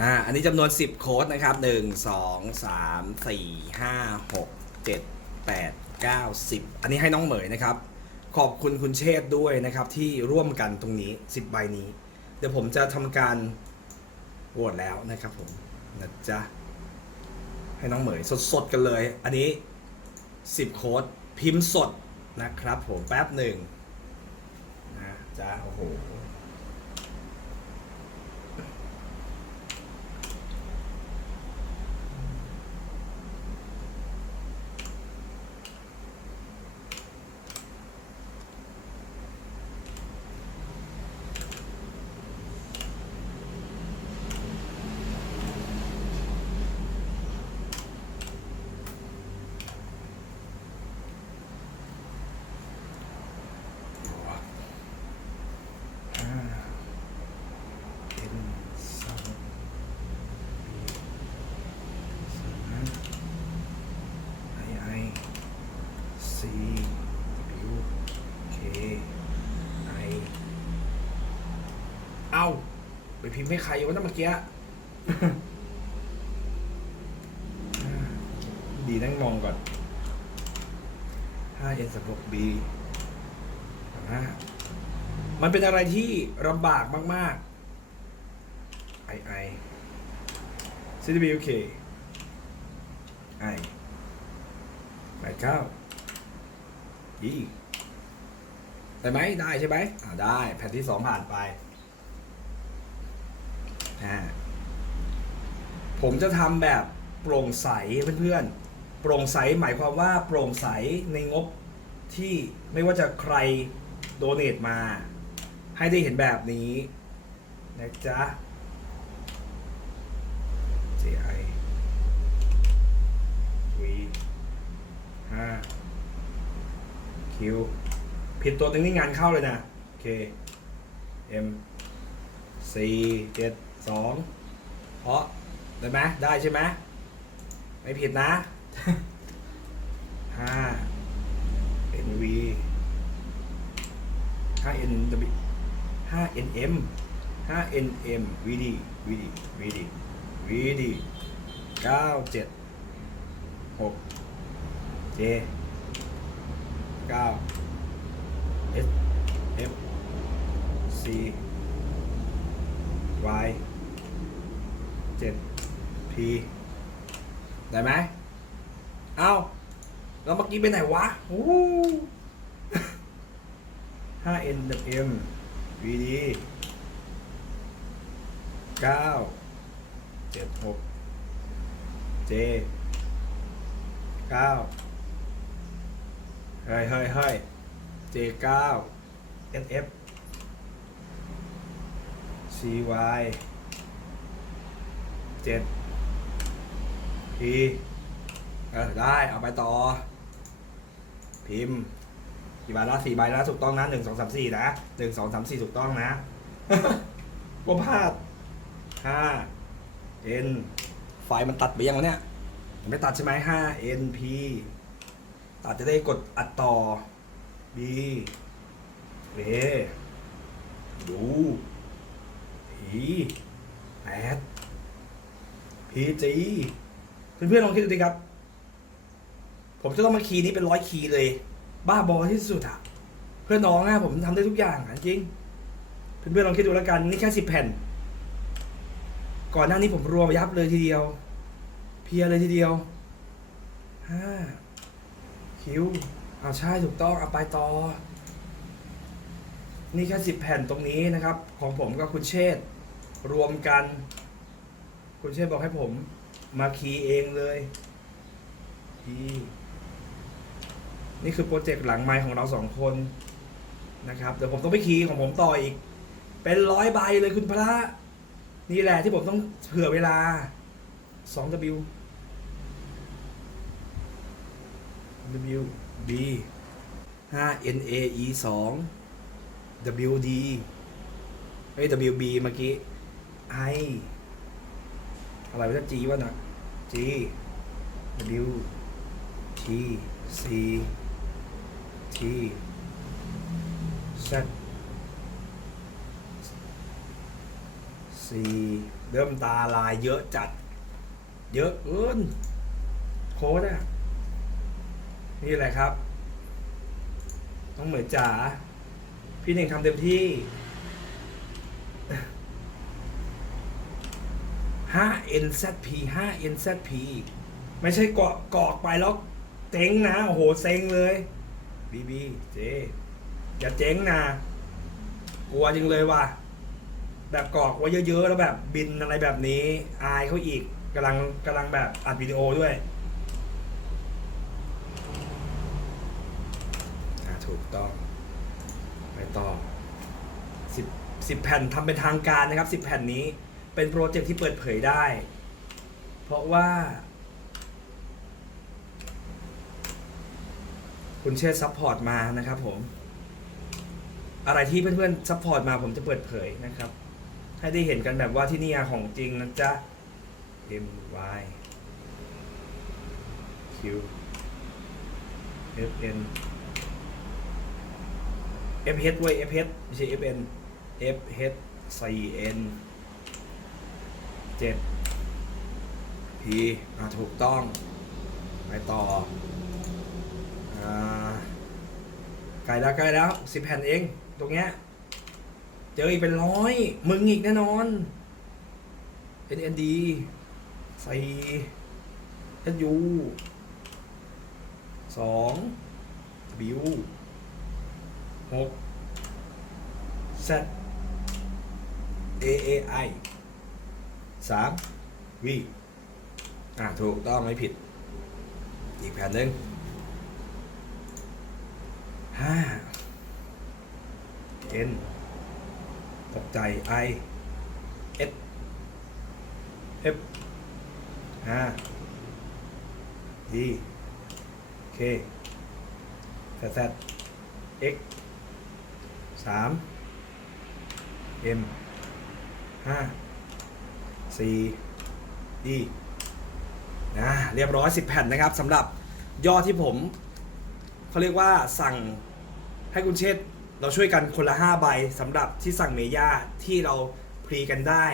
อ่า อันนี้จำนวน 10 โค้ดนะครับ 1 2 3 4 5 6 7 8 9 10 อันนี้ให้น้องเหมยนะครับ ขอบคุณคุณเชษด้วยนะครับ ที่ร่วมกันตรงนี้ 10 ใบนี้ เดี๋ยวผมจะทำการโหวตแล้วนะครับผมนะจ๊ะ ให้น้องเหมยสดๆกันเลย อันนี้ 10 โค้ดพิมพ์สดนะครับผมแป๊บหนึ่งนะจ๊ะ โอ้โห ห้าเอ็นสองบีสามไอไอซีบิวเคไอเอ้า ไป พิมพ์ให้ใครวะนั่นเมื่อกี้ ดีนั่งมองก่อน 5 n สำหรับ B ห้ามันเป็นอะไรที่ลำบากมาก ๆ ไอไอ CWK ไอแปดเก้าดีได้ไหมได้ใช่ไหมอ่าได้ แผ่นที่สองผ่านไป อ่าผมจะทำแบบโปร่งใสเพื่อนๆ โปร่งใสหมายความว่าโปร่งใสในงบที่ไม่ว่าจะใครโดเนทมา ให้ได้เห็นแบบนี้นะจ๊ะ JI V ห้า Q ผิดตัวตรงนี้งานเข้าเลยนะ K M C เจ็ด สองเพราะได้ไหมได้ใช่ไหมไม่ผิดนะห้า NV ห้า NW ห้า NM ห้า NM VD VD VD VD เก้าเจ็ดห9เจ้า P ได้ไหมเอาแล้วเมื่อกี้ไปไหนวะโอ้โหห้า N M V D เก้าเจ็ดหก J เก้าเฮ้ยเฮ้ยเฮ้ย J เก้า N F C Y เจ็ด P เออได้เอาไปต่อ พิมพ์กี่ใบละสี่ใบล้วถูกต้องนะหนึ่งสองสามสี่นะหนึ่งสองสามสี่ถูกต้องนะว่าพลาดห้า n ไฟมันตัดไปยังวะเนี่ยยังไม่ตัดใช่ไหมห้า n p ตัดจะได้กดอัดต่อ b เ a ดู p แปด p g เพื่อนๆลองคิดดูดิครับ ผมจะต้องมาคีย์นี้เป็นร้อยคีย์เลย บ้าบอที่สุดอะเพื่อนน้องอะผมทำได้ทุกอย่างจริงเพื่อนๆลองคิดดูแล้วกันนี่แค่สิบแผ่น ก่อนหน้านี้ผมรวมยับเลยทีเดียว เพียเลยทีเดียวห้าคิวเอาใช่ถูกต้องเอาไปต่อ นี่แค่สิบแผ่นตรงนี้นะครับ ของผมกับคุณเชษ์รวมกัน คุณเชษ์บอกให้ผม มาคีย์เองเลยคีนี่คือโปรเจกต์หลังไม้ของเราสองคนนะครับ เดี๋ยวผมต้องไปคีย์ของผมต่ออีก เป็นร้อยใบเลยคุณพระ นี่แหละที่ผมต้องเผื่อเวลา 2W W B 5 N A E 2 W D เฮ้ย W B เมื่อกี้ I อะไรวะ G วะนะ G W T C T Z สี่เริ่มตาลายเยอะจัด เยอะเกินโค้ดอะนี่แหละครับ ต้องเหมือนจ๋าพี่หนึ่งทำเต็มที่ 5 NZP 5 NZP ไม่ใช่เกาะเกาะไปแล้วเจ๊งนะ โอ้โหเซ็งเลยบีบีเจอย่าเจ๊งนะกลัวจริงเลยว่ะแบบกอกไว้เยอะๆ แล้วแบบบินอะไรแบบนี้ อายเขาอีกกำลังกำลังแบบอัดวิดีโอด้วยถูกต้อง ไปต่อสิบสิบแผ่นทำเป็นทางการนะครับสิบแผ่นนี้ เป็นโปรเจกต์ที่เปิดเผยได้ เพราะว่า คุณเชษซัพพอร์ตมานะครับผม อะไรที่เพื่อนๆซัพพอร์ตมาผมจะเปิดเผยนะครับ ให้ได้เห็นกันแบบว่าที่นี่ของจริงนะจ๊ะ M Y Q F N F H เว้ย F H ไม่ใช่ F N F H 4 N 7 P อ่าถูกต้อง ไปต่ออ่าใกล้แล้วใกล้แล้วสิบแผ่นเอง ตรงเนี้ย เจออีกเป็นร้อย มึงอีกแน่นอน NND ใส่ SU สองบิวหก Z AAI สามวีอะถูกต้องไม่ผิด อีกแผ่นหนึ่งห้าเอ็นตกใจไอเอฟเอฟห้าดีเคแซดแซดเอ็กสามเอ็มห้า C D นะเรียบร้อย10แผ่นนะครับสำหรับยอดที่ผมเขาเรียกว่าสั่งให้คุณเชษเราช่วยกันคนละ5ใบสำหรับที่สั่งเมย่าที่เราพรีกันได้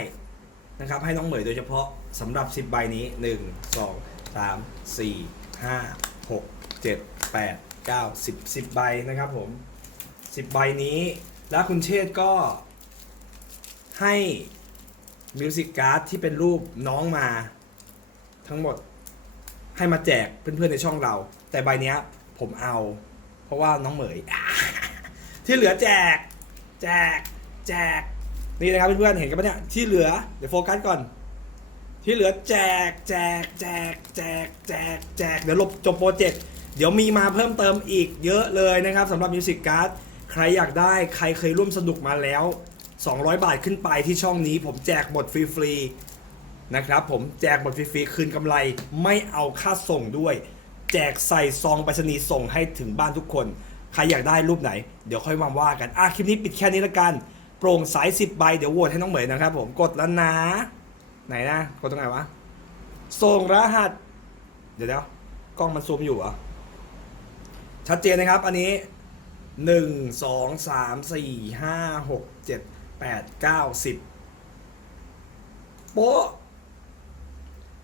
นะครับ ให้น้องเหมยโดยเฉพาะสำหรับ10ใบนี้1 2 3 4 5 6 7 8 9 10 10ใบนะครับผม10ใบนี้แล้วคุณเชษก็ให้ มิวสิกการ์ดที่เป็นรูปน้องมา ทั้งหมดให้มาแจกเพื่อนๆในช่องเรา แต่ใบเนี้ยผมเอา เพราะว่าน้องเหมย ที่เหลือแจก แจก แจก นี่นะครับเพื่อนๆเห็นกันปะเนี่ยที่เหลือเดี๋ยวโฟกัสก่อน ที่เหลือแจก แจก แจก แจก แจก แจก เดี๋ยวลบจบโปรเจกต์เดี๋ยวมีมาเพิ่มเติมอีกเยอะเลยนะครับสำหรับมิวสิกการ์ดใครอยากได้ใครเคยร่วมสนุกมาแล้ว 200 บาทขึ้นไปที่ช่องนี้ ผมแจกหมดฟรีๆนะครับผมแจกหมดฟรีๆคืนกำไรไม่เอาค่าส่งด้วย แจกใส่ซองไปรษณีย์ส่งให้ถึงบ้านทุกคน ใครอยากได้รูปไหน เดี๋ยวค่อยมาว่ากันอะคลิปนี้ปิดแค่นี้ละกัน โปร่งสาย10ใบเดี๋ยวโหวตให้น้องเหมยนะครับผมกดแล้วนะ ไหนนะกดตรงไหนวะส่งรหัส เดี๋ยวเดี๋ยวกล้องมันซูมอยู่เหรอชัดเจนนะครับ อันนี้หนึ่งสองสามสี่ห้าหกเจ็ด แปดเก้าสิบโป๊ะ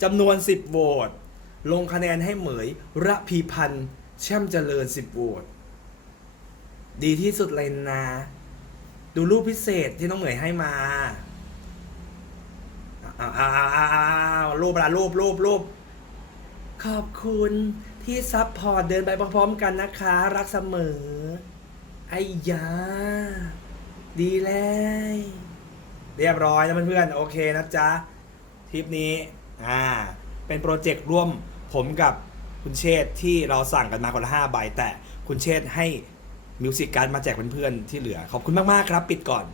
จำนวนสิบโหวตลงคะแนนให้เหมยระพีพันธ์แช่มเจริญสิบโหวตดีที่สุดเลยนะ ดูรูปพิเศษที่น้องเหมยให้มาอ้าวอ้าวอ้าวรูปละรูปรูปรูปขอบคุณที่ซัพพอร์ตเดินไปพร้อมๆกันนะคะ รักเสมอ ไอ้ยา ดีเลยเรียบร้อยนะเพื่อนๆโอเคนะจ๊ะทริปนี้อ่าเป็นโปรเจกต์ร่วมผมกับคุณเชษที่เราสั่งกันมาคนละห้าใบแต่คุณเชษให้มิวสิกการ์ดมาแจกเพื่อนๆที่เหลือ ขอบคุณมากๆครับ ปิดก่อน